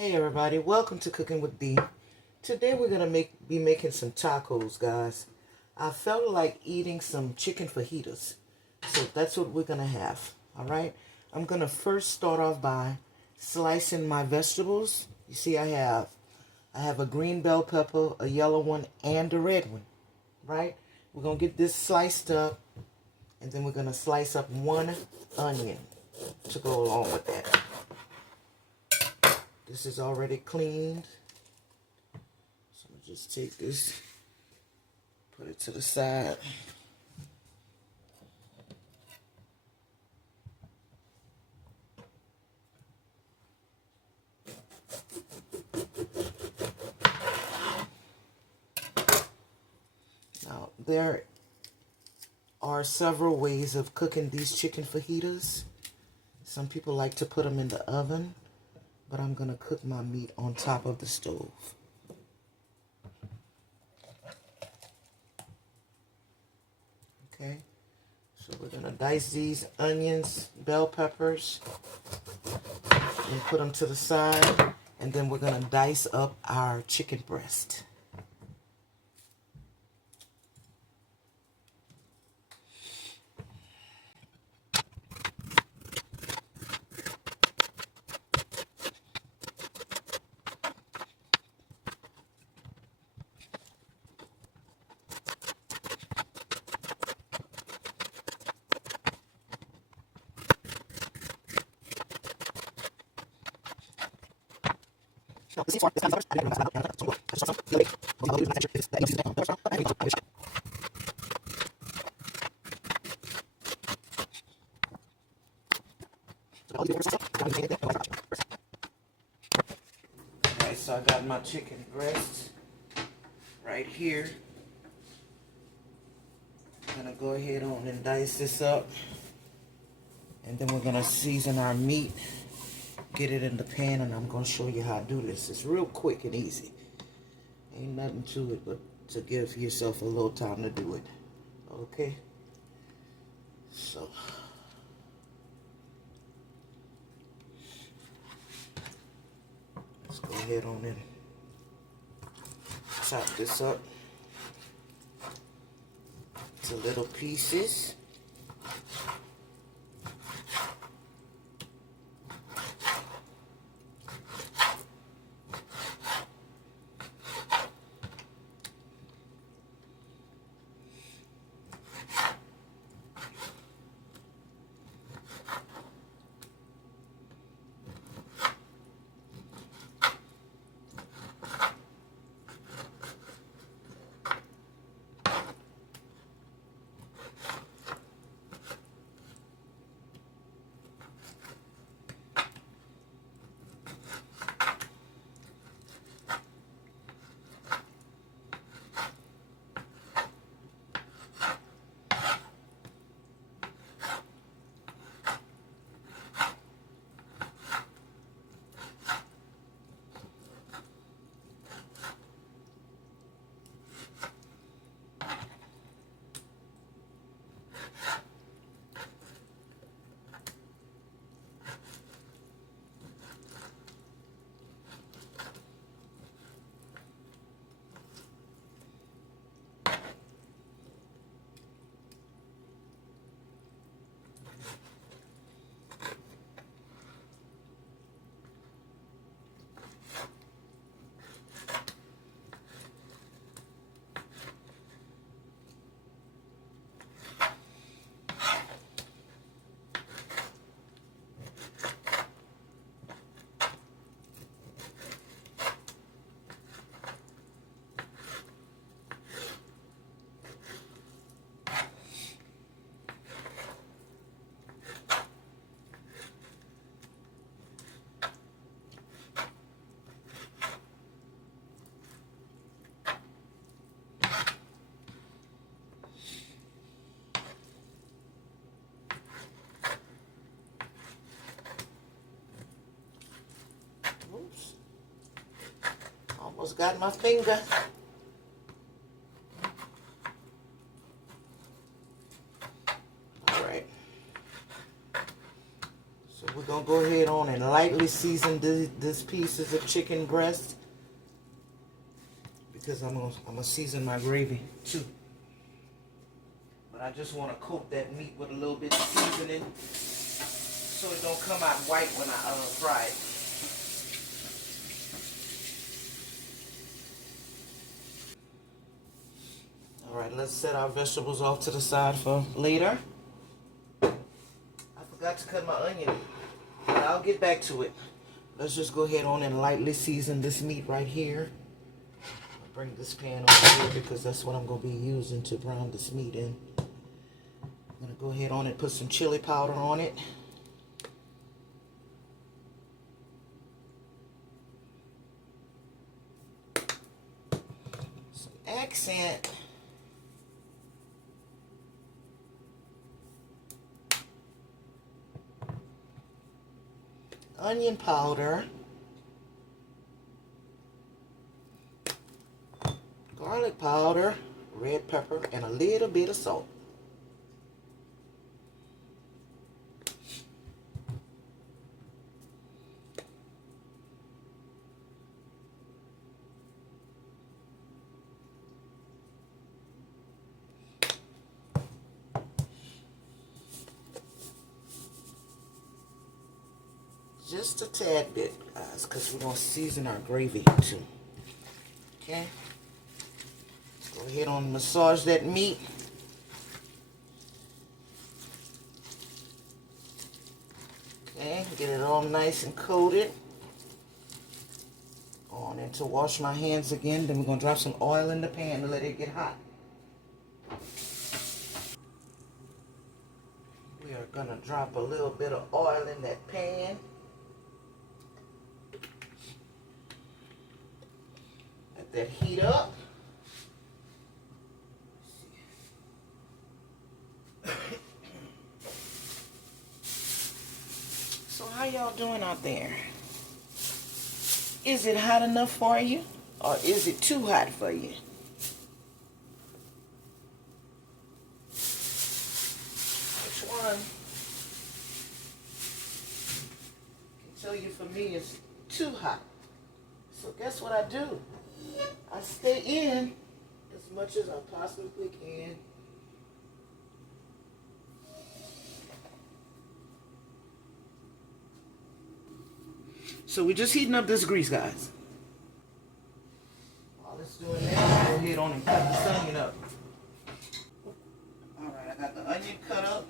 Hey everybody, welcome to Cooking with Dee. Today we're gonna be making some tacos, guys. I felt like eating some chicken fajitas, so that's what we're gonna have. All right. I'm gonna first start off by slicing my vegetables. You see, I have a green bell pepper, a yellow one, and a red one. Right. We're gonna get this sliced up, and then we're gonna slice up one onion to go along with that. This is already cleaned. So I'm gonna just take this, put it to the side. Now, there are several ways of cooking these chicken fajitas. Some people like to put them in the oven, but I'm gonna cook my meat on top of the stove. Okay, so we're gonna dice these onions, bell peppers, and put them to the side. And then we're gonna dice up our chicken breast. Alright, so I got my chicken breast right here. I'm gonna go ahead on and dice this up. And then we're gonna season our meat, get it in the pan, and I'm gonna show you how to do this. It's real quick and easy. Ain't nothing to it but to give yourself a little time to do it. Okay? So let's go ahead on and chop this up to little pieces. Oops. Almost got my finger. All right. So we're gonna go ahead on and lightly season these pieces of chicken breast because I'm gonna season my gravy too. But I just want to coat that meat with a little bit of seasoning so it don't come out white when I fry it. All right, let's set our vegetables off to the side for later. I forgot to cut my onion, but I'll get back to it. Let's just go ahead on and lightly season this meat right here. I'll bring this pan over here because that's what I'm going to be using to brown this meat in. I'm going to go ahead on and put some chili powder on it. Some accent. Onion powder. Garlic powder. Red pepper. And a little bit of salt. Just a tad bit, guys, because we're going to season our gravy too. Okay? Go ahead and massage that meat. Okay, get it all nice and coated. Go on in to wash my hands again. Then we're going to drop some oil in the pan to let it get hot. We are going to drop a little bit of oil in that pan. Let that heat up. So how y'all doing out there? Is it hot enough for you? Or is it too hot for you? Which one? I can tell you for me it's too hot. So guess what I do? I stay in as much as I possibly can. So we're just heating up this grease, guys. While it's doing that, go ahead on and cut this onion up. Alright, I got the onion cut up.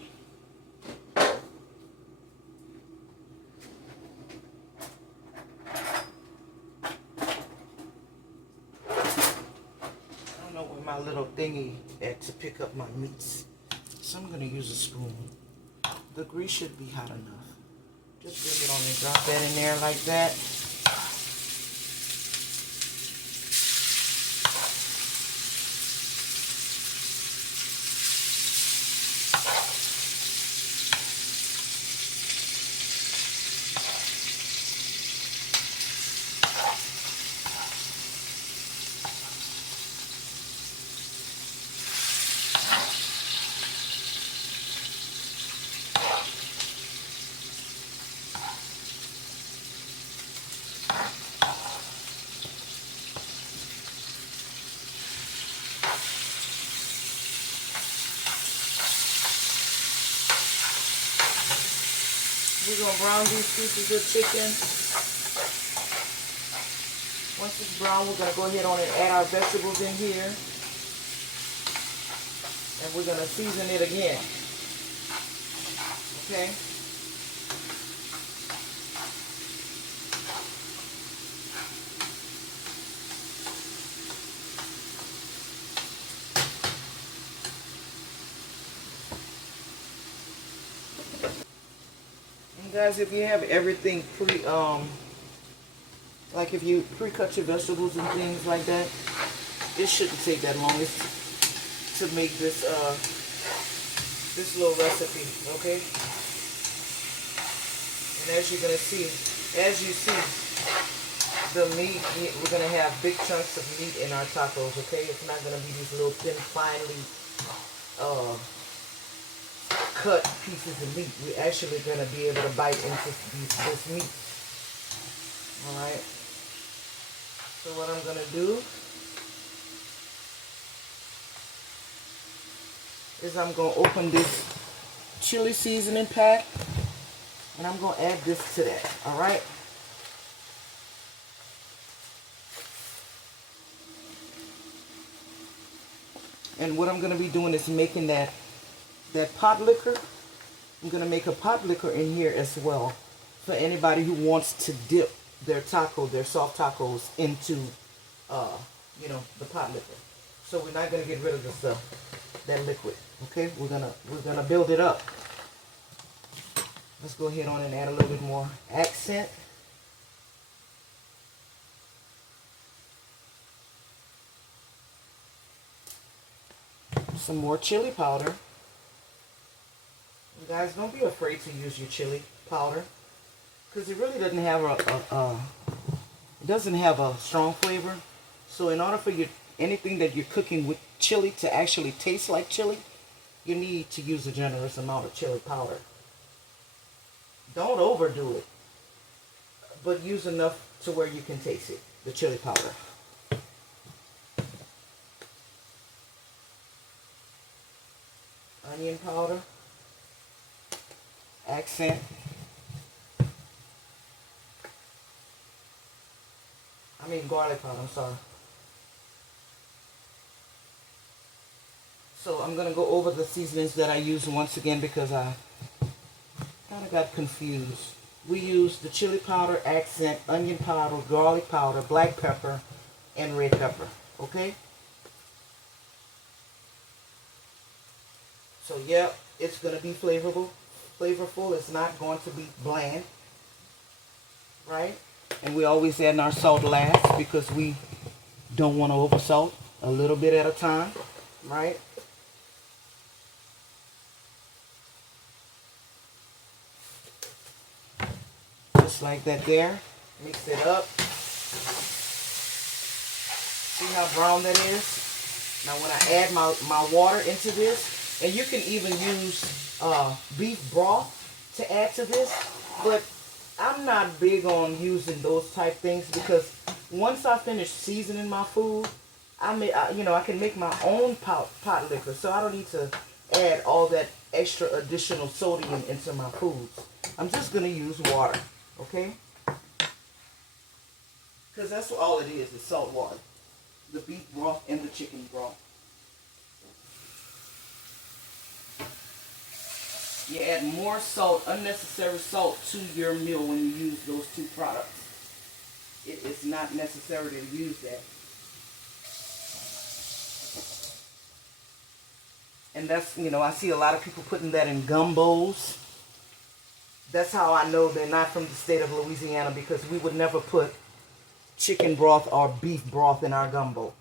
My little thingy at to pick up my meats. So I'm going to use a spoon. The grease should be hot enough. Just bring it on and drop that in there like that. We're going to brown these pieces of chicken. Once it's brown, we're going to go ahead on and add our vegetables in here. And we're going to season it again. Okay? Guys, if you have everything like if you pre-cut your vegetables and things like that, it shouldn't take that long to make this this little recipe, okay? And as you're gonna see, as you see the meat, we're gonna have big chunks of meat in our tacos, okay? It's not gonna be these little thin, finely cut pieces of meat. We're actually going to be able to bite into this meat All right. So what I'm gonna do is I'm gonna open this chili seasoning pack, and I'm gonna add this to that. All right. And what I'm gonna be doing is making that pot liquor. I'm gonna make a pot liquor in here as well for anybody who wants to dip their soft tacos into, the pot liquor. So we're not gonna get rid of the stuff, that liquid. Okay, we're gonna build it up. Let's go ahead on and add a little bit more accent. Some more chili powder. You guys, don't be afraid to use your chili powder, because it really doesn't have a strong flavor. So in order for anything that you're cooking with chili to actually taste like chili, you need to use a generous amount of chili powder. Don't overdo it, but use enough to where you can taste it, the chili powder. Onion powder, accent. Garlic powder, I'm sorry. So I'm going to go over the seasonings that I use once again because I kind of got confused. We use the chili powder, accent, onion powder, garlic powder, black pepper, and red pepper. Okay? So yeah, it's going to be flavorful. It's not going to be bland. Right? And we always add our salt last because we don't want to over salt. A little bit at a time. Right? Just like that there. Mix it up. See how brown that is? Now when I add my water into this, and you can even use beef broth to add to this, but I'm not big on using those type things because once I finish seasoning my food, I can make my own pot liquor, so I don't need to add all that extra additional sodium into my foods. I'm just gonna use water, okay? Because that's all it is salt water. The beef broth and the chicken broth. You add more salt, unnecessary salt, to your meal when you use those two products. It's not necessary to use that. And that's, I see a lot of people putting that in gumbos. That's how I know they're not from the state of Louisiana, because we would never put chicken broth or beef broth in our gumbo.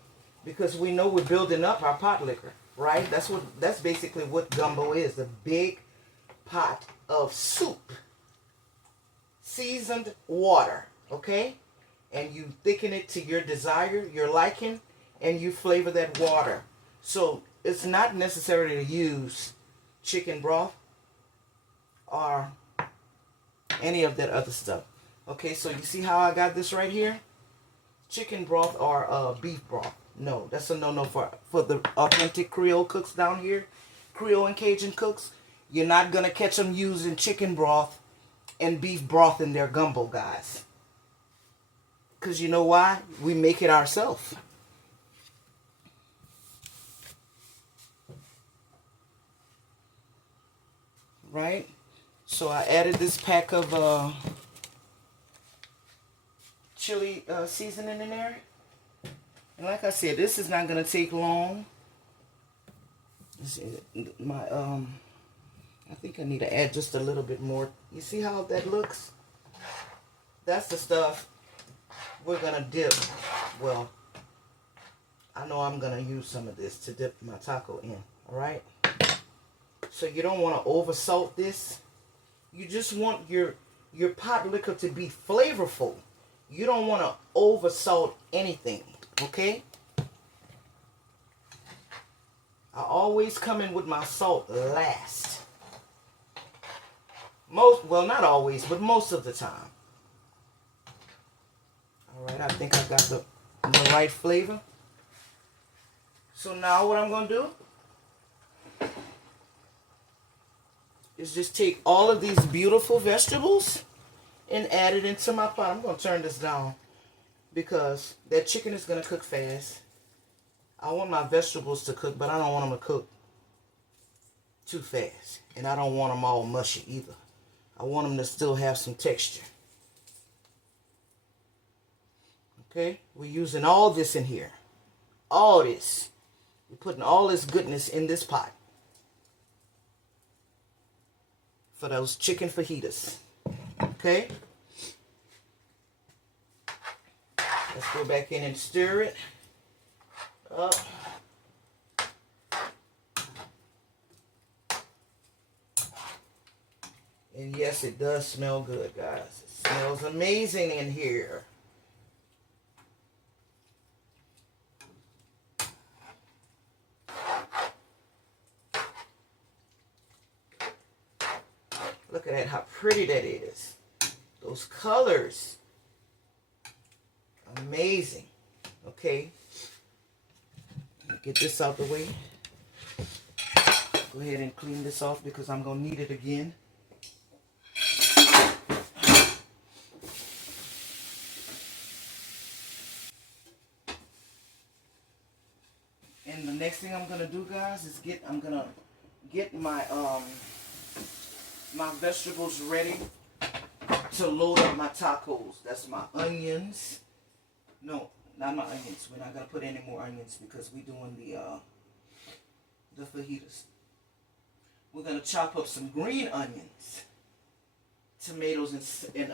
Because we know we're building up our pot liquor, right? That's basically what gumbo is, a big pot of soup, seasoned water, okay? And you thicken it to your desire, your liking, and you flavor that water. So it's not necessary to use chicken broth or any of that other stuff. Okay, so you see how I got this right here? Chicken broth or beef broth. No, that's a no-no for the authentic Creole cooks down here. Creole and Cajun cooks. You're not going to catch them using chicken broth and beef broth in their gumbo, guys. Because you know why? We make it ourselves. Right? So I added this pack of chili seasoning in there. And like I said, this is not going to take long. I think I need to add just a little bit more. You see how that looks? That's the stuff we're going to dip. Well, I know I'm going to use some of this to dip my taco in. All right? So you don't want to over salt this. You just want your pot liquor to be flavorful. You don't want to over salt anything. Okay? I always come in with my salt last. Well, not always, but most of the time. right, I think I got the right flavor. So now what I'm going to do is just take all of these beautiful vegetables and add it into my pot. I'm going to turn this down because that chicken is going to cook fast. I want my vegetables to cook, but I don't want them to cook too fast. And I don't want them all mushy either. I want them to still have some texture. Okay, we're using all this in here. All this. We're putting all this goodness in this pot for those chicken fajitas. Okay. Let's go back in and stir it up. And yes, it does smell good, guys. It smells amazing in here. Look at that, how pretty that is. Those colors. Amazing. Okay. Get this out the way. Go ahead and clean this off because I'm going to need it again. And the next thing I'm going to do, guys, is I'm going to get my my vegetables ready to load up my tacos. That's my onions. No, not my onions. We're not gonna put any more onions because we're doing the fajitas. We're gonna chop up some green onions, tomatoes, and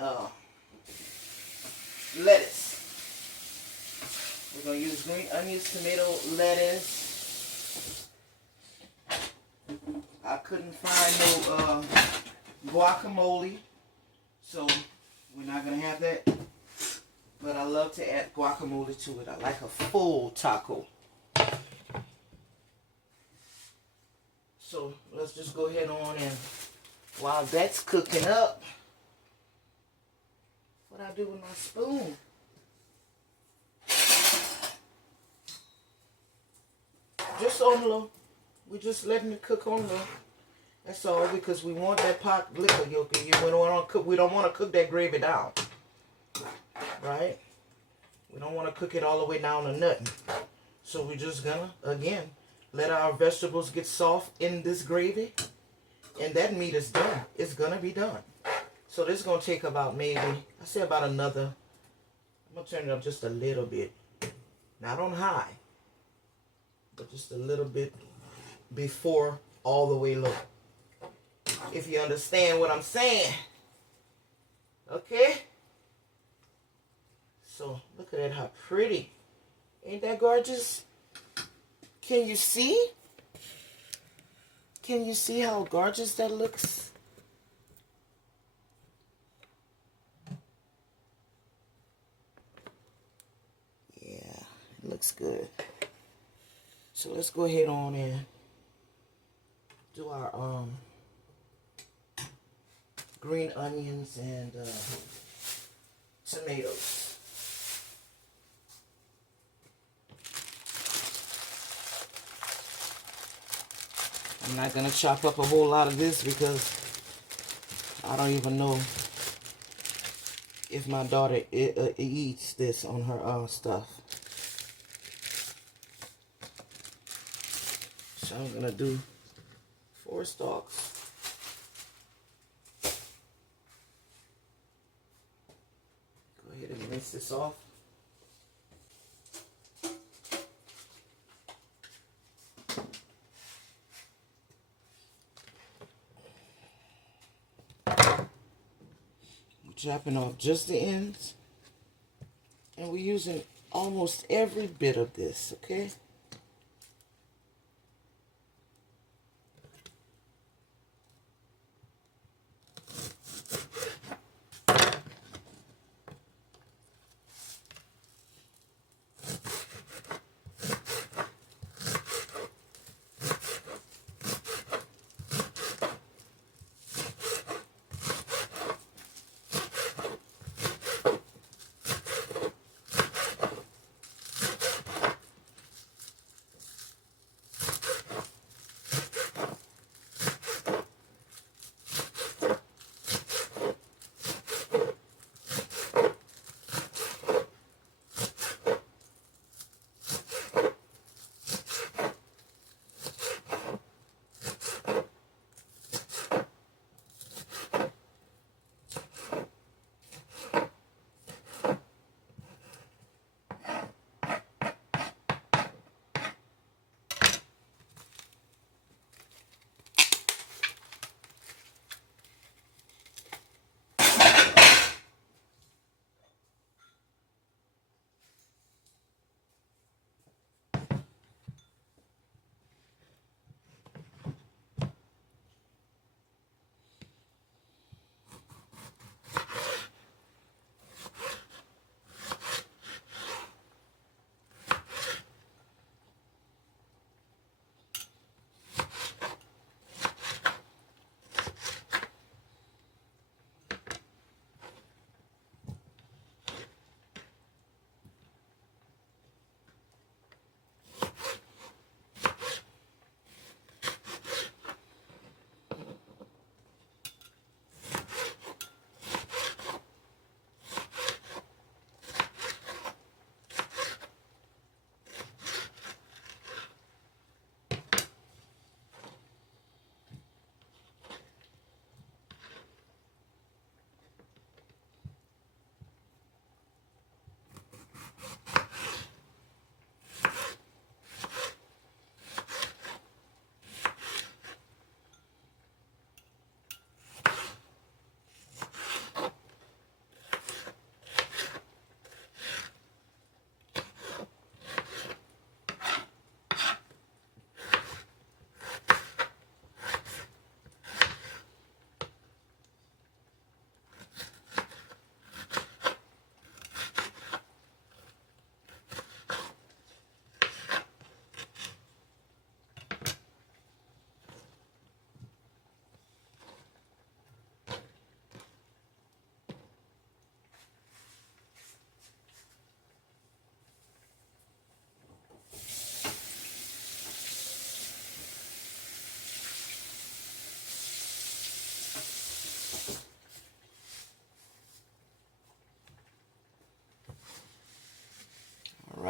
lettuce. We're gonna use green onions, tomato, lettuce. I couldn't find no guacamole, so we're not gonna have that. But I love to add guacamole to it. I like a full taco. So let's just go ahead on, and while that's cooking up, what I do with my spoon? Just on low. We're just letting it cook on low. That's all, because we want that pot liquor yolk. We don't want to cook that gravy down. Right? We don't want to cook it all the way down to nothing. So we're just gonna, again, let our vegetables get soft in this gravy. And that meat is done. It's gonna be done. So this is gonna take about maybe, I say about another, I'm gonna turn it up just a little bit. Not on high, but just a little bit before all the way low. If you understand what I'm saying. Okay? So, look at that, how pretty. Ain't that gorgeous? Can you see? Can you see how gorgeous that looks? Yeah, it looks good. So let's go ahead on and do our green onions and tomatoes. I'm not going to chop up a whole lot of this because I don't even know if my daughter eats this on her stuff. So I'm going to do 4 stalks. Go ahead and rinse this off. Chopping off just the ends, and we're using almost every bit of this, okay?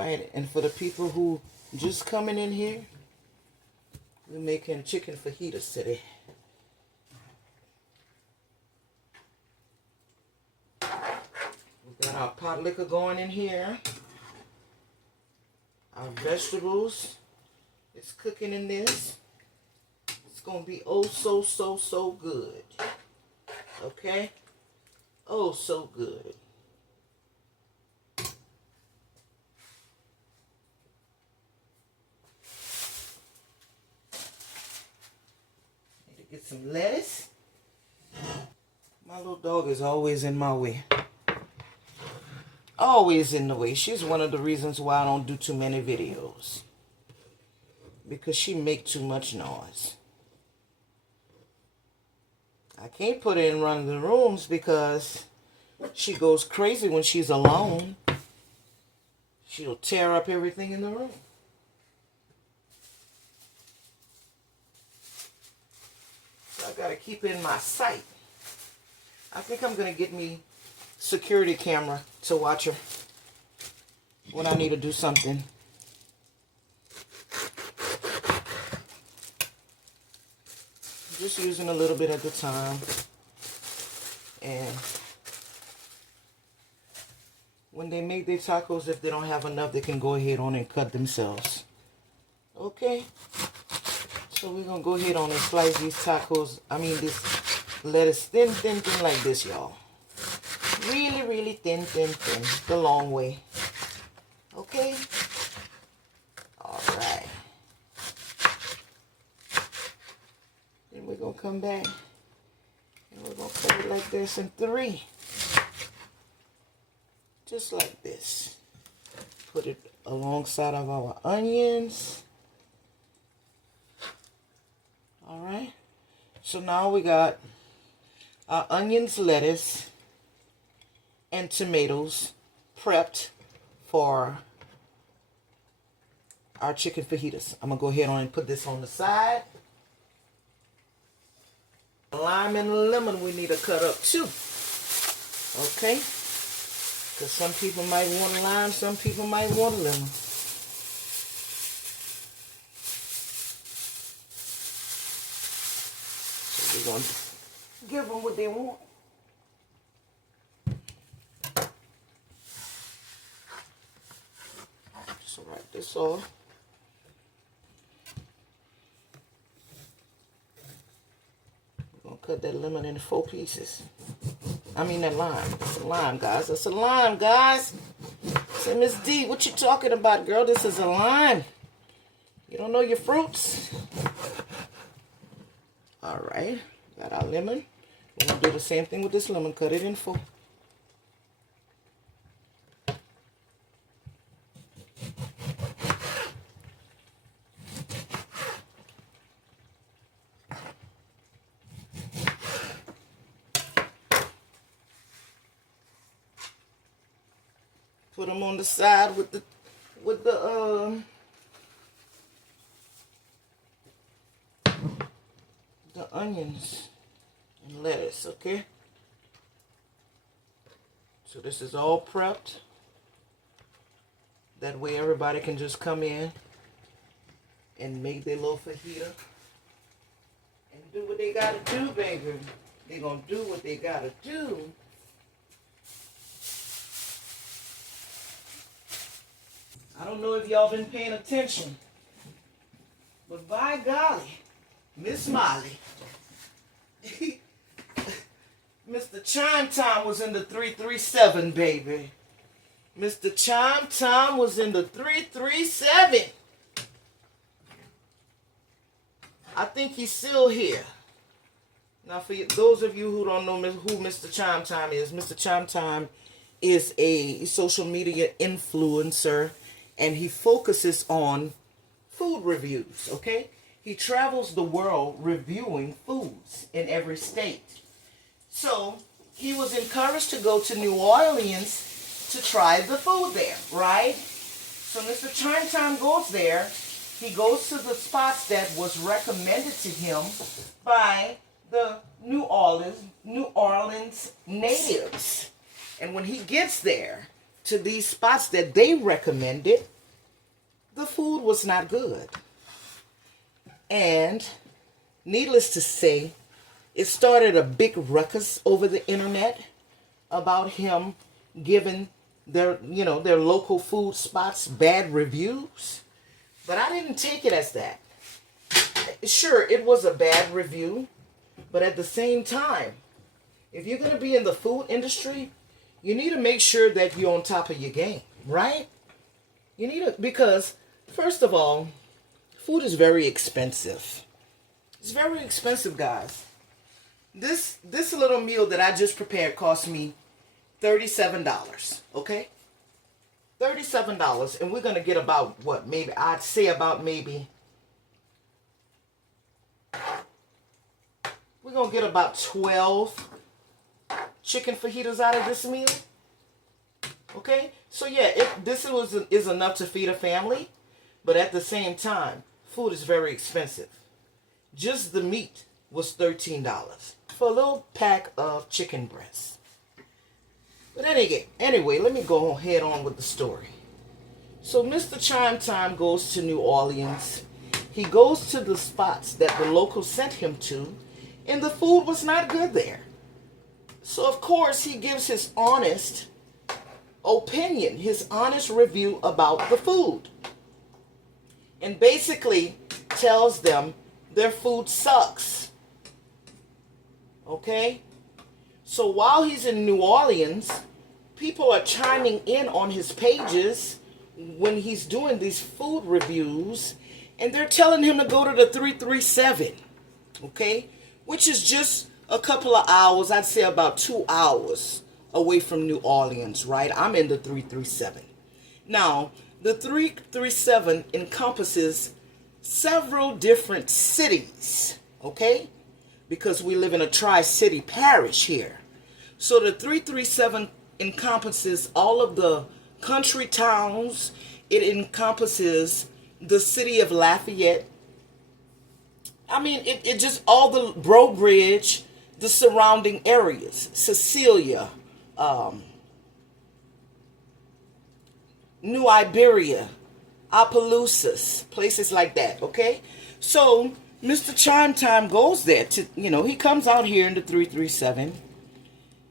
right, and for the people who just coming in here, we're making chicken fajitas today. We got our pot liquor going in here. Our vegetables is cooking in this. It's going to be oh so good. Okay? Oh, so good. Need to get some lettuce. My little dog is always in my way. Always in the way. She's one of the reasons why I don't do too many videos. Because she make too much noise. I can't put her in one of the rooms because she goes crazy when she's alone. She'll tear up everything in the room. So I gotta keep it in my sight. I think I'm gonna get me security camera to watch her when I need to do something. Just using a little bit at a time. And when they make their tacos, if they don't have enough, they can go ahead on and cut themselves. Okay? So we're going to go ahead on and slice these tacos. I mean, this lettuce thin like this, y'all. Really thin. The long way. Okay? Alright. Then we're going to come back. And we're going to cut it like this in 3. Just like this. Put it alongside of our onions. Alright. So now we got our onions, lettuce, and tomatoes prepped for our chicken fajitas. I'm going to go ahead on and put this on the side. Lime and lemon we need to cut up too. Okay? Because some people might want a lime, some people might want a lemon. So we're going to give them what they want. Just write this off. We're going to cut that lemon into 4 pieces. I mean that lime. It's a lime, guys. It's a lime, guys. Say, Miss D, what you talking about, girl? This is a lime. You don't know your fruits? All right. Got our lemon. We're going to do the same thing with this lemon. Cut it in 4. Put them on the side with the onions and lettuce, okay? So this is all prepped. That way everybody can just come in and make their little fajita and do what they gotta do, baby. They're gonna do what they gotta do. I don't know if y'all been paying attention, but by golly, Miss Molly, Mr. Chime Time was in the 337, baby. Mr. Chime Time was in the 337. I think he's still here. Now, for those of you who don't know who Mr. Chime Time is, Mr. Chime Time is a social media influencer, and he focuses on food reviews, okay? He travels the world reviewing foods in every state. So, he was encouraged to go to New Orleans to try the food there, right? So, Mr. Chime Time goes there. He goes to the spots that was recommended to him by the New Orleans natives. And when he gets there to these spots that they recommended, the food was not good. And needless to say, it started a big ruckus over the internet about him giving their local food spots bad reviews. But I didn't take it as that. Sure, it was a bad review, but at the same time, if you're going to be in the food industry, you need to make sure that you're on top of your game, right? You need to, because first of all, food is very expensive. It's very expensive, guys. This little meal that I just prepared cost me $37, okay? $37, and we're going to get about what? Maybe, I'd say about maybe, we're going to get about 12 chicken fajitas out of this meal. Okay? So yeah, this is enough to feed a family, but at the same time, food is very expensive. Just the meat was $13 for a little pack of chicken breasts. But anyway, let me go ahead on with the story. So Mr. Chime Time goes to New Orleans. He goes to the spots that the locals sent him to, and the food was not good there. So of course he gives his honest opinion, his honest review about the food. And basically tells them their food sucks. Okay? So while he's in New Orleans, people are chiming in on his pages when he's doing these food reviews, and they're telling him to go to the 337, okay? Which is just a couple of hours, I'd say about 2 hours away from New Orleans, right? I'm in the 337. Now, the 337 encompasses several different cities, okay? Because we live in a tri-city parish here. So the 337 encompasses all of the country towns. It encompasses the city of Lafayette. I mean, it just all the Bro Bridge, the surrounding areas, Cecilia, New Iberia, Opelousas, places like that, okay? So Mr. Chime Time goes there to, he comes out here in the 337.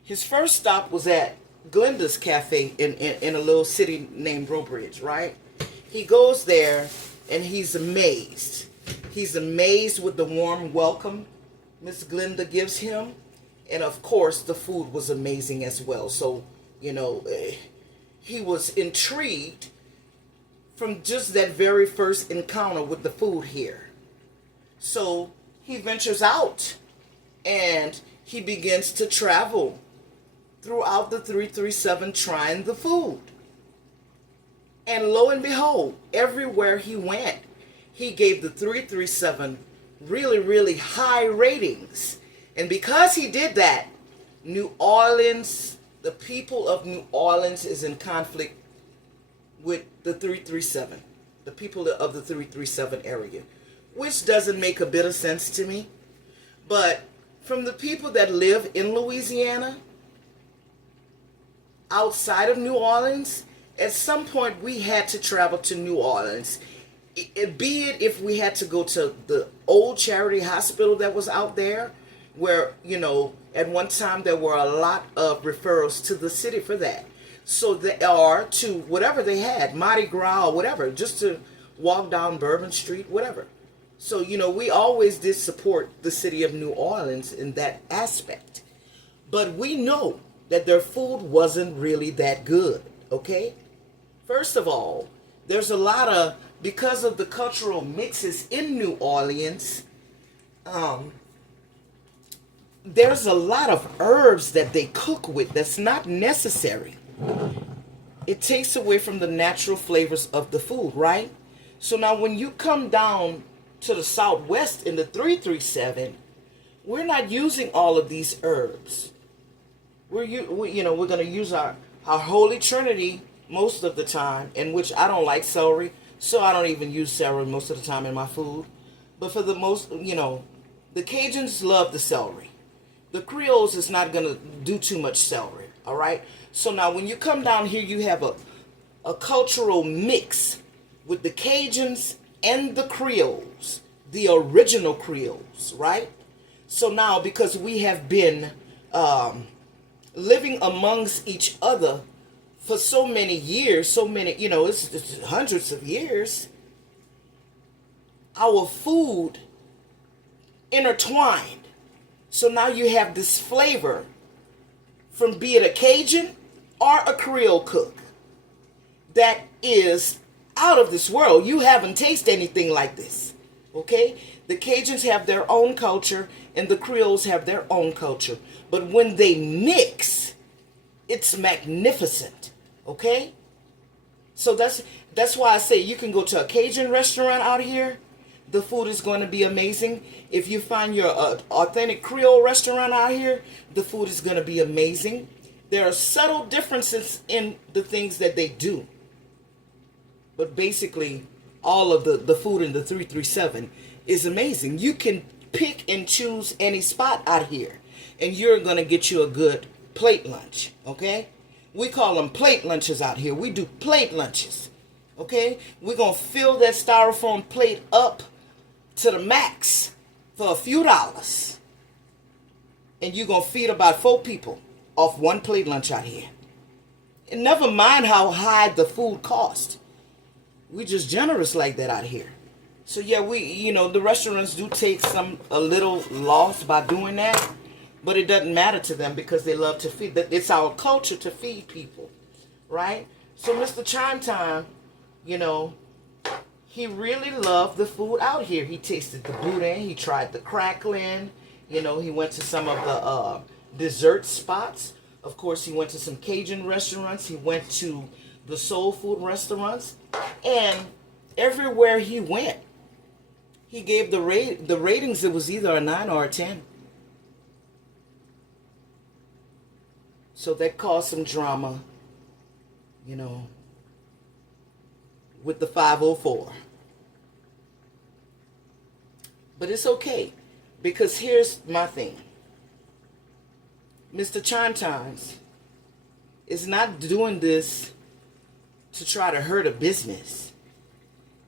His first stop was at Glenda's Cafe in a little city named Bro Bridge, right? He goes there and he's amazed. He's amazed with the warm welcome Miss Glenda gives him. And of course, the food was amazing as well. So, he was intrigued from just that very first encounter with the food here. So he ventures out and he begins to travel throughout the 337 trying the food. And lo and behold, everywhere he went, he gave the 337 really, really high ratings. And because he did that, New Orleans, the people of New Orleans is in conflict with the 337, the people of the 337 area, which doesn't make a bit of sense to me. But from the people that live in Louisiana, outside of New Orleans, at some point we had to travel to New Orleans. Be it if we had to go to the old charity hospital that was out there, where, at one time there were a lot of referrals to the city for that. So they are to whatever they had, Mardi Gras or whatever, just to walk down Bourbon Street, whatever. So, we always did support the city of New Orleans in that aspect. But we know that their food wasn't really that good, okay? First of all, there's a lot of, because of the cultural mixes in New Orleans, there's a lot of herbs that they cook with that's not necessary. It takes away from the natural flavors of the food, right? So now when you come down to the Southwest in the 337, we're not using all of these herbs. We're going to use our Holy Trinity most of the time, in which I don't like celery, so I don't even use celery most of the time in my food. But for the most, the Cajuns love the celery. The Creoles is not going to do too much celery, all right? So now when you come down here, you have a cultural mix with the Cajuns and the Creoles, the original Creoles, right? So now, because we have been living amongst each other for so many years, so many, it's hundreds of years, our food intertwined. So now you have this flavor from, be it a Cajun or a Creole cook, that is out of this world. You haven't tasted anything like this, okay? The Cajuns have their own culture and the Creoles have their own culture. But when they mix, it's magnificent, okay? So that's why I say you can go to a Cajun restaurant out here. The food is going to be amazing. If you find your authentic Creole restaurant out here, the food is going to be amazing. There are subtle differences in the things that they do. But basically, all of the food in the 337 is amazing. You can pick and choose any spot out here, and you're going to get you a good plate lunch, okay? We call them plate lunches out here. We do plate lunches, okay? We're going to fill that styrofoam plate up to the max for a few dollars, and you're going to feed about 4 people off one plate lunch out here. And never mind how high the food costs. We just generous like that out here. So yeah, the restaurants do take a little loss by doing that, but it doesn't matter to them because they love to feed. It's our culture to feed people, right? So Mr. Chime Time, he really loved the food out here. He tasted the boudin, he tried the crackling, he went to some of the dessert spots. Of course, he went to some Cajun restaurants. He went to the soul food restaurants, and everywhere he went, he gave the ratings. It was either a 9 or a 10. So that caused some drama, with the 504. But it's okay, because here's my thing. Mr. Chime Times is not doing this to try to hurt a business.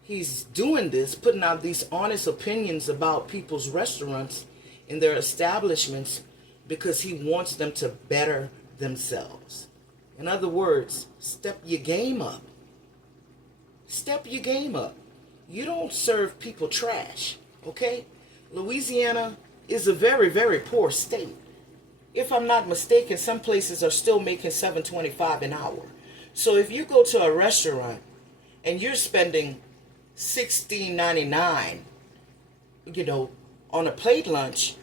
He's doing this, putting out these honest opinions about people's restaurants and their establishments because he wants them to better themselves. In other words, step your game up. Step your game up. You don't serve people trash, okay? Louisiana is a very, very poor state. If I'm not mistaken, some places are still making $7.25 an hour. So if you go to a restaurant and you're spending $16.99, on a plate lunch,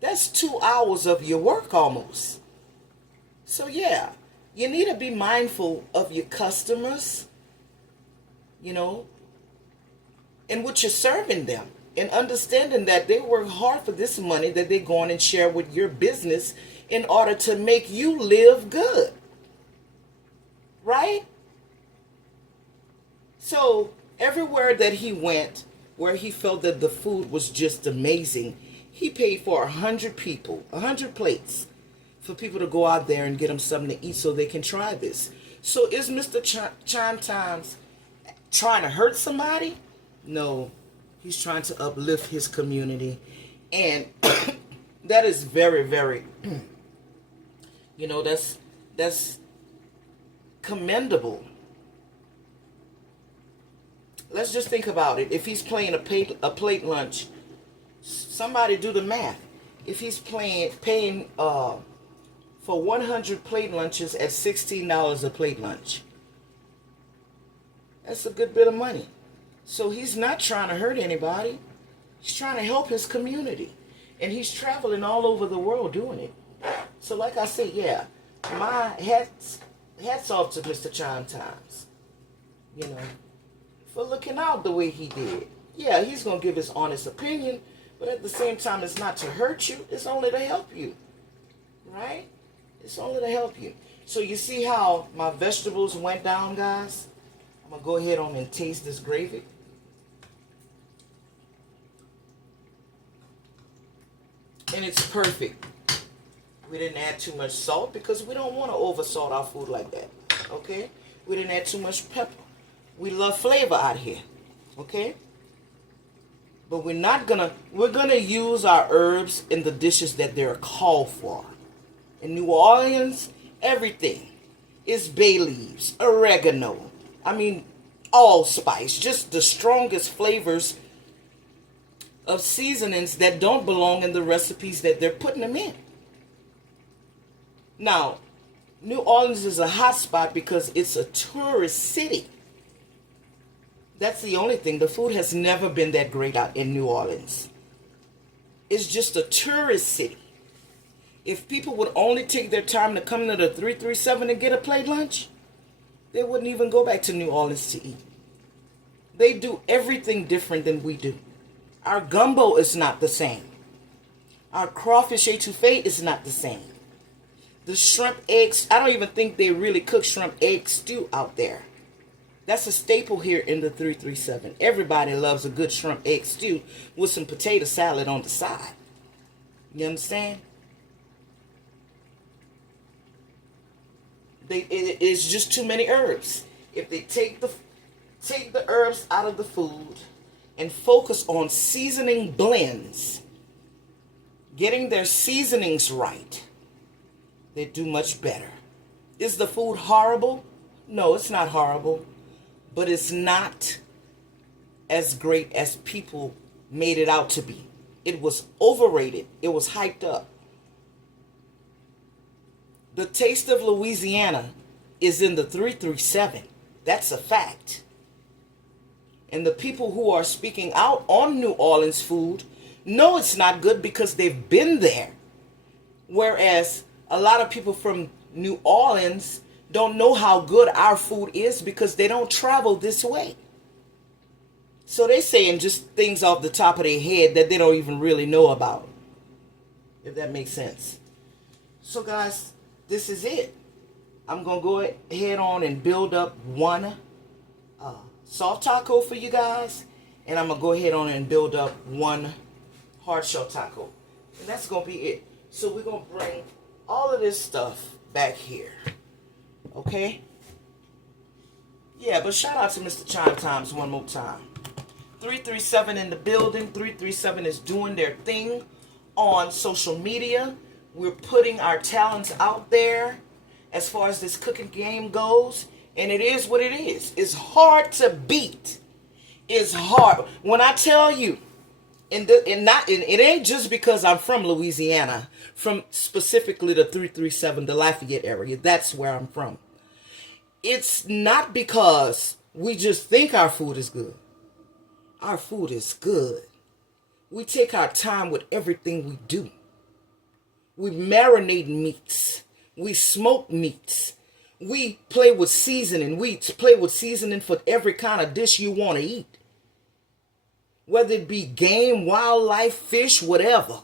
that's 2 hours of your work almost. So yeah, you need to be mindful of your customers, and what you're serving them, and understanding that they work hard for this money that they're going and share with your business in order to make you live good. Right? So everywhere that he went, where he felt that the food was just amazing, he paid for 100 people, 100 plates, for people to go out there and get them something to eat so they can try this. So is Mr. Chime Times trying to hurt somebody? No, he's trying to uplift his community. And that is very, very, that's commendable. Let's just think about it. If he's playing a plate lunch, somebody do the math. If he's paying for 100 plate lunches at $16 a plate lunch, that's a good bit of money. So he's not trying to hurt anybody. He's trying to help his community. And he's traveling all over the world doing it. So like I said, yeah, my hats off to Mr. Chime Times, for looking out the way he did. Yeah, he's going to give his honest opinion, but at the same time, it's not to hurt you. It's only to help you, right? It's only to help you. So you see how my vegetables went down, guys? I'm going to go ahead on and taste this gravy. And it's perfect. We didn't add too much salt because we don't want to oversalt our food like that, okay? We didn't add too much pepper. We love flavor out here. Okay? But we're gonna use our herbs in the dishes that they're called for. In New Orleans, everything is bay leaves, oregano. I mean, allspice, just the strongest flavors of seasonings that don't belong in the recipes that they're putting them in. Now, New Orleans is a hot spot because it's a tourist city. That's the only thing. The food has never been that great out in New Orleans. It's just a tourist city. If people would only take their time to come to the 337 and get a plate lunch, they wouldn't even go back to New Orleans to eat. They do everything different than we do. Our gumbo is not the same. Our crawfish etouffee is not the same. The shrimp eggs, I don't even think they really cook shrimp egg stew out there. That's a staple here in the 337. Everybody loves a good shrimp egg stew with some potato salad on the side. You understand? It's just too many herbs. If they take the herbs out of the food and focus on seasoning blends, getting their seasonings right, they do much better. Is the food horrible? No, it's not horrible. But it's not as great as people made it out to be. It was overrated. It was hyped up. The taste of Louisiana is in the 337. That's a fact. And the people who are speaking out on New Orleans food know it's not good because they've been there. Whereas a lot of people from New Orleans don't know how good our food is because they don't travel this way. So they're saying just things off the top of their head that they don't even really know about. If that makes sense. So guys, this is it. I'm going to go ahead on and build up one soft taco for you guys. And I'm going to go ahead on and build up one hard shell taco. And that's going to be it. So we're going to bring all of this stuff back here. Okay? Yeah, but shout out to Mr. Chime Times one more time. 337 in the building. 337 is doing their thing on social media. We're putting our talents out there as far as this cooking game goes. And it is what it is. It's hard to beat. It's hard. When I tell you, it ain't just because I'm from Louisiana, from specifically the 337, the Lafayette area. That's where I'm from. It's not because we just think our food is good. Our food is good. We take our time with everything we do. We marinate meats. We smoke meats. We play with seasoning. We play with seasoning for every kind of dish you want to eat. Whether it be game, wildlife, fish, whatever.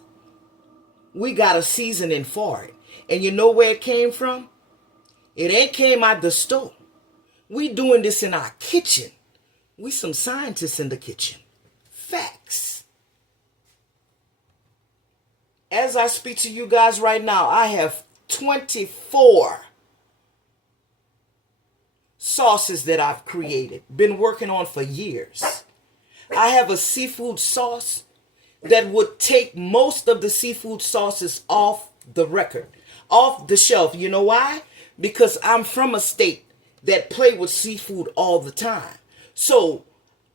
We got a seasoning for it. And you know where it came from? It ain't came out the store. We doing this in our kitchen. We some scientists in the kitchen. Facts. As I speak to you guys right now, I have 24 sauces that I've created. Been working on for years. I have a seafood sauce that would take most of the seafood sauces off the record, off the shelf. You know why? Because I'm from a state that play with seafood all the time. So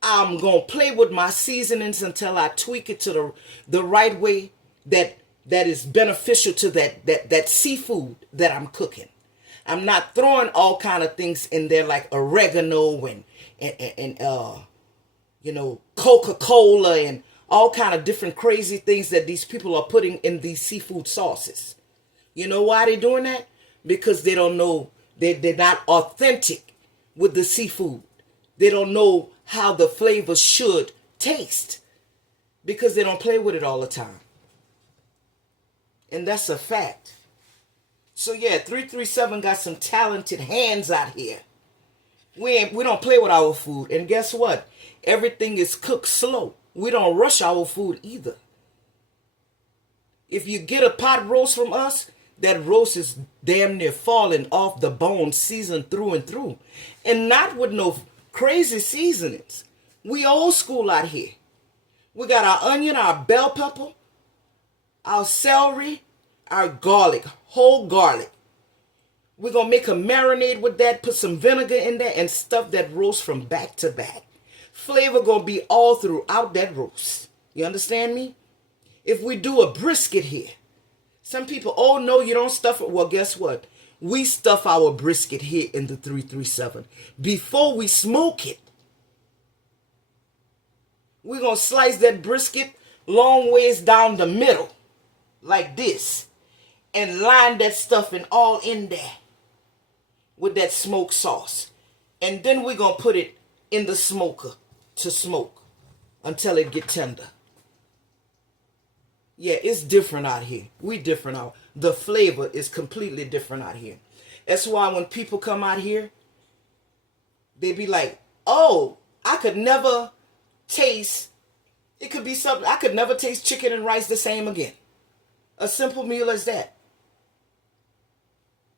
I'm going to play with my seasonings until I tweak it to the right way that is beneficial to that seafood that I'm cooking. I'm not throwing all kind of things in there like oregano and Coca-Cola and all kind of different crazy things that these people are putting in these seafood sauces. You know why they're doing that? Because they don't know, they're not authentic with the seafood. They don't know how the flavor should taste because they don't play with it all the time. And that's a fact. So yeah, 337 got some talented hands out here. We don't play with our food. And guess what? Everything is cooked slow. We don't rush our food either. If you get a pot roast from us, that roast is damn near falling off the bone, seasoned through and through. And not with no crazy seasonings. We old school out here. We got our onion, our bell pepper, our celery, our garlic, whole garlic. We're going to make a marinade with that, put some vinegar in there, and stuff that roast from back to back. Flavor going to be all throughout that roast. You understand me? If we do a brisket here, some people, oh no, you don't stuff it. Well, guess what? We stuff our brisket here in the 337. Before we smoke it, we're going to slice that brisket long ways down the middle, like this, and line that stuffing all in there with that smoked sauce. And then we're going to put it in the smoker to smoke until it get tender. Yeah, it's different out here. We different out. The flavor is completely different out here. That's why when people come out here, they be like, oh, I could never taste, it could be something, I could never taste chicken and rice the same again. A simple meal as that.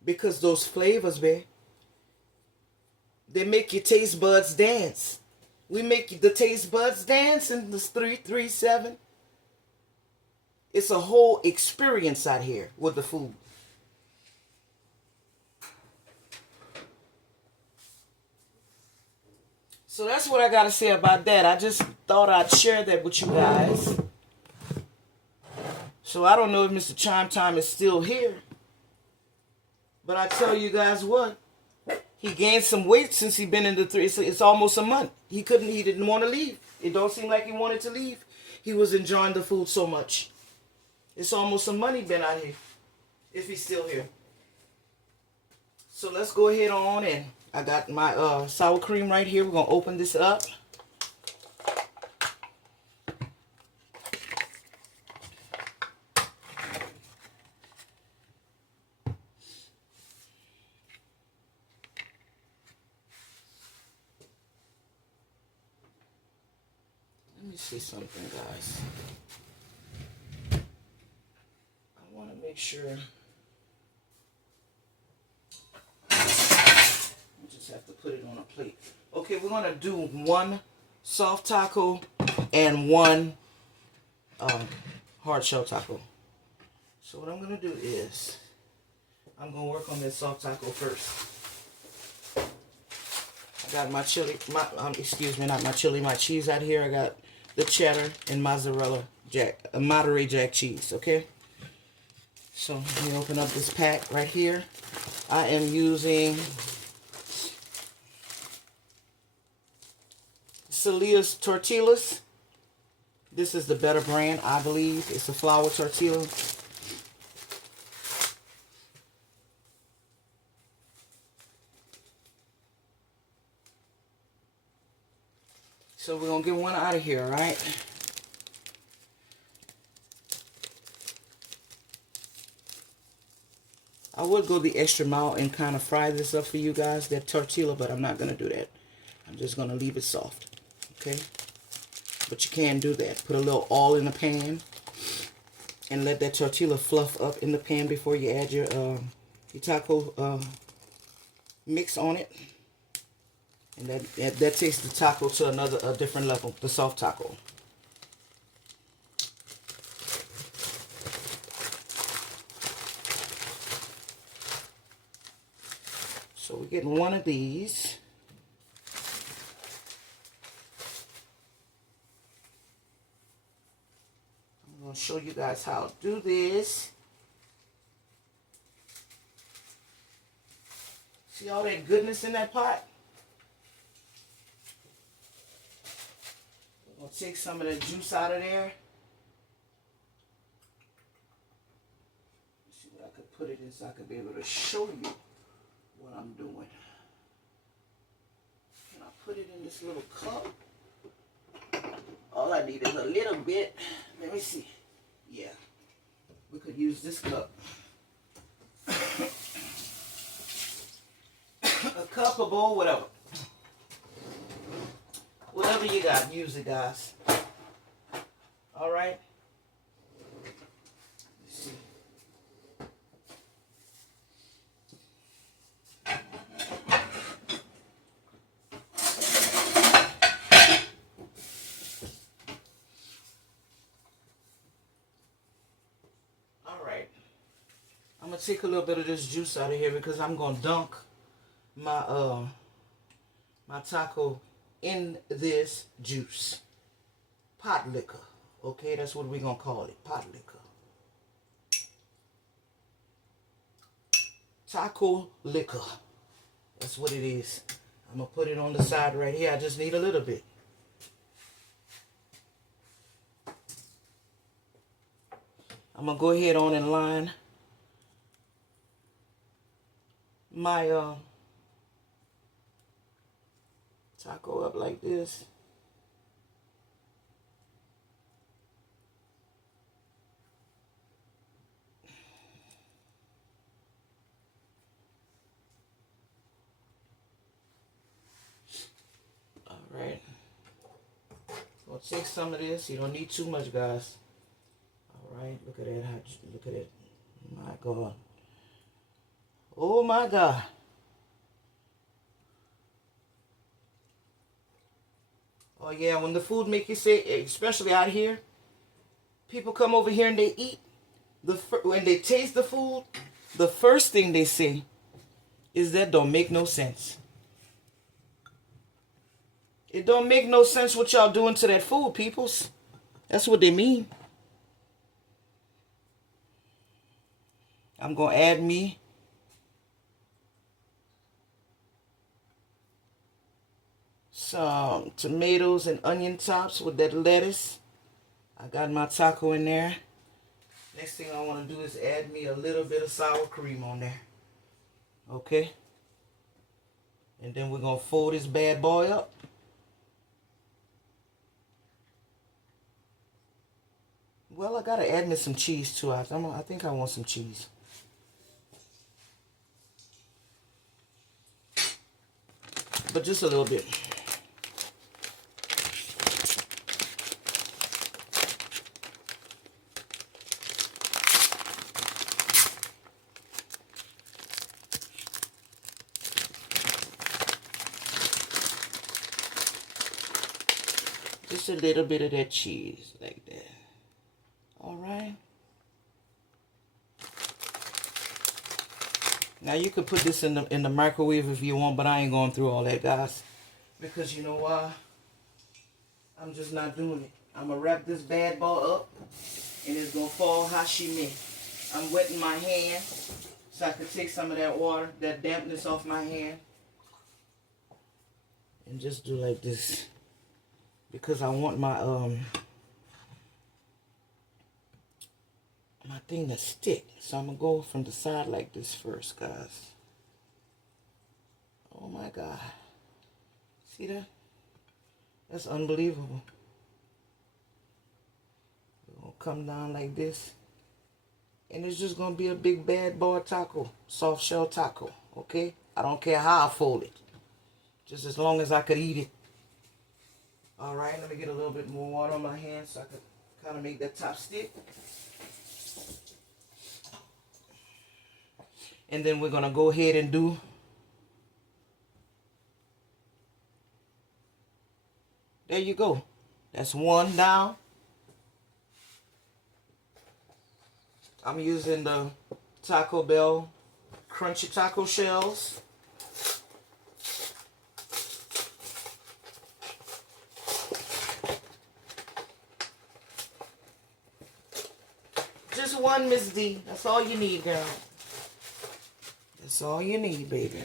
Because those flavors, man, they make your taste buds dance. We make the taste buds dance in this 337. It's a whole experience out here with the food. So that's what I got to say about that. I just thought I'd share that with you guys. So I don't know if Mr. Chime Time is still here. But I tell you guys what. He gained some weight since he been in the three. It's almost a month. He didn't want to leave. It don't seem like he wanted to leave. He was enjoying the food so much. It's almost a month he been out here. If he's still here. So let's go ahead on in. I got my sour cream right here. We're going to open this up. Let me see something, guys. I want to make sure. Have to put it on a plate. Okay, we're gonna do one soft taco and one hard shell taco. So what I'm gonna do is I'm gonna work on this soft taco first. I got my chili, my cheese out here. I got the cheddar and mozzarella Monterey Jack cheese. Okay. So let me open up this pack right here. I am using Celia's tortillas. This is the better brand, I believe. It's a flour tortilla. So we're going to get one out of here, all right? I would go the extra mile and kind of fry this up for you guys, that tortilla, but I'm not going to do that. I'm just going to leave it soft. Okay, but you can do that. Put a little oil in the pan and let that tortilla fluff up in the pan before you add your taco mix on it, and that takes the taco to a different level, the soft taco. So we're getting one of these. I'm going to show you guys how to do this. See all that goodness in that pot? I'm going to take some of the juice out of there. Let's see what I could put it in so I could be able to show you what I'm doing. Can I put it in this little cup? All I need is a little bit. Let me see. Yeah. We could use this cup. A cup, a bowl, whatever. Whatever you got, use it, guys. All right. Let's see. gonna take a little bit of this juice out of here because I'm gonna dunk my my taco in this juice. Pot liquor. Okay, that's what we're gonna call it. Pot liquor. Taco liquor. That's what it is. I'm gonna put it on the side right here. I just need a little bit. I'm gonna go ahead on and line my taco up like this. All right. Gonna take some of this. You don't need too much, guys. All right. Look at that. Look at it. My God. Oh my God. Oh yeah, when the food make you say, especially out here, people come over here and they eat. When they taste the food, the first thing they say is that don't make no sense. It don't make no sense what y'all doing to that food, peoples. That's what they mean. I'm gonna add me some tomatoes and onion tops with that lettuce. I got my taco in there. Next thing I want to do is add me a little bit of sour cream on there. Okay. And then we're going to fold this bad boy up. Well, I got to add me some cheese too. I think I want some cheese. But just a little bit. Just a little bit of that cheese like that. All right. Now you could put this in the microwave if you want, but I ain't going through all that, guys. Because you know why? I'm just not doing it. I'm gonna wrap this bad boy up and it's gonna fall hashime. I'm wetting my hand so I can take some of that water, that dampness off my hand. And just do like this. Because I want my my thing to stick. So I'm gonna go from the side like this first, guys. Oh my God. See that? That's unbelievable. We're gonna come down like this. And it's just gonna be a big bad boy taco. Soft shell taco. Okay? I don't care how I fold it. Just as long as I could eat it. Alright, let me get a little bit more water on my hands so I can kind of make that top stick. And then we're going to go ahead and do there you go. That's one down. I'm using the Taco Bell crunchy taco shells. Just one, Miss D. That's all you need, girl. That's all you need, baby.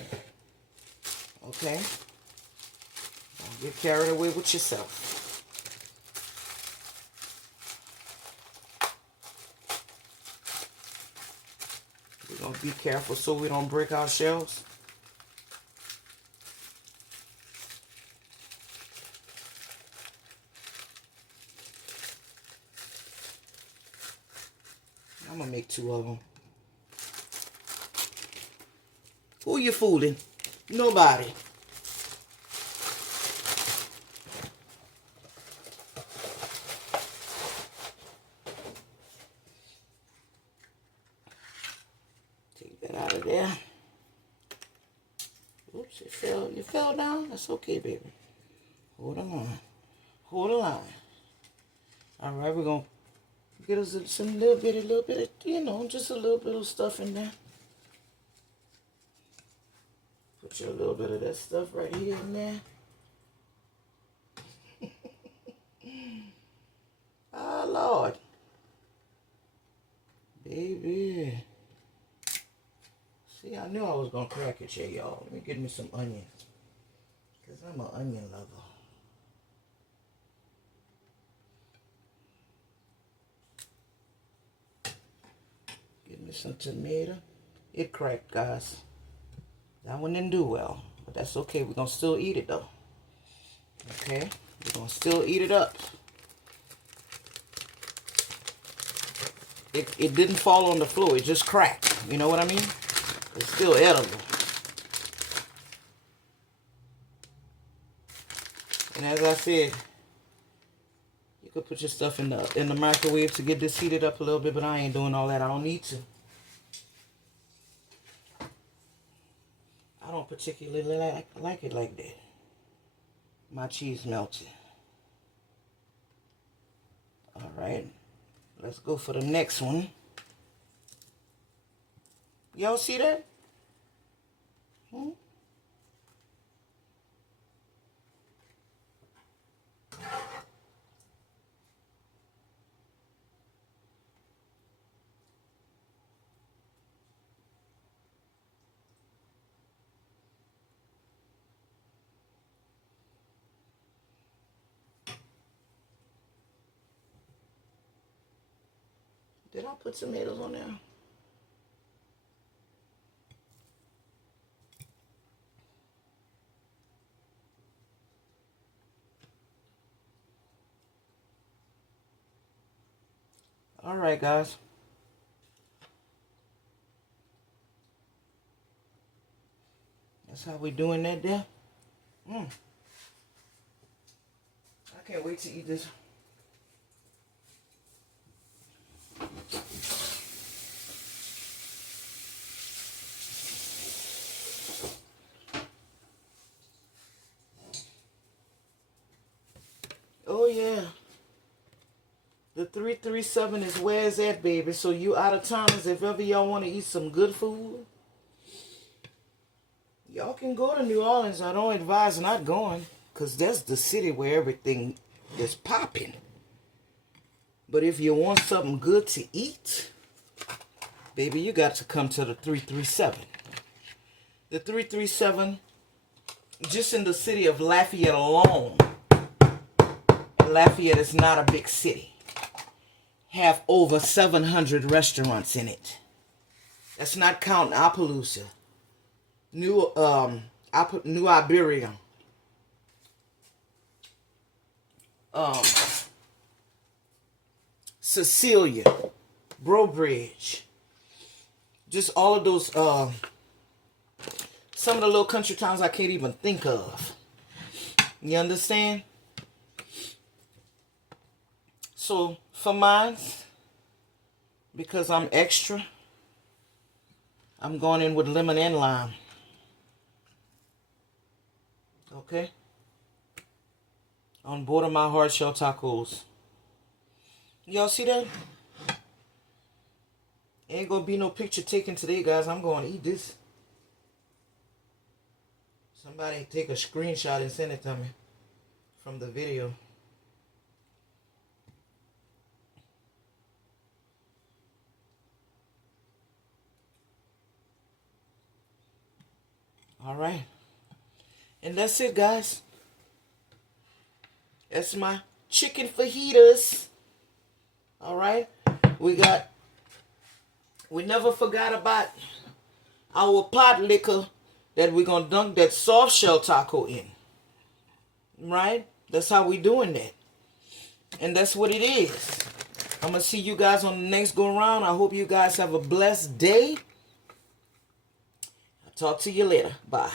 Okay? Don't get carried away with yourself. We're going to be careful so we don't break our shells. I'm going to make 2 of them. Who you fooling? Nobody. Take that out of there. Oops, it fell. You fell down? That's okay, baby. Hold on. Hold the line. All right, we're going to get us some little bit of, you know, just a little bit of stuff in there. Put you a little bit of that stuff right here and there. Oh, Lord. Baby. See, I knew I was going to crack it here, y'all. Let me get me some onions. Because I'm an onion lover. Get me some tomato. It cracked, guys. That one didn't do well. But that's okay. We're going to still eat it, though. Okay? We're going to still eat it up. It didn't fall on the floor. It just cracked. You know what I mean? It's still edible. And as I said, you could put your stuff in the microwave to get this heated up a little bit, but I ain't doing all that. I don't need to. I don't particularly like it like that. My cheese melted. All right. Let's go for the next one. Y'all see that? Did I put tomatoes on there? All right, guys. That's how we doing that there. I can't wait to eat this. Oh, yeah. The 337 is where it's at, baby. So you out of towners, if ever y'all want to eat some good food, y'all can go to New Orleans. I don't advise not going, because that's the city where everything is popping. But if you want something good to eat, baby, you got to come to the 337. The 337, just in the city of Lafayette alone, Lafayette is not a big city, have over 700 restaurants in it. That's not counting Appaloosa, New Iberia, Cecilia, Brobridge, just all of those, some of the little country towns I can't even think of. You understand? So for mine, because I'm extra, I'm going in with lemon and lime. Okay? On board of my hard shell tacos. Y'all see that? Ain't gonna be no picture taken today, guys. I'm going to eat this. Somebody take a screenshot and send it to me from the video. All right. And that's it, guys. That's my chicken fajitas. All right. We never forgot about our pot liquor that we're going to dunk that soft shell taco in. Right? That's how we doing that. And that's what it is. I'm going to see you guys on the next go around. I hope you guys have a blessed day. I'll talk to you later. Bye.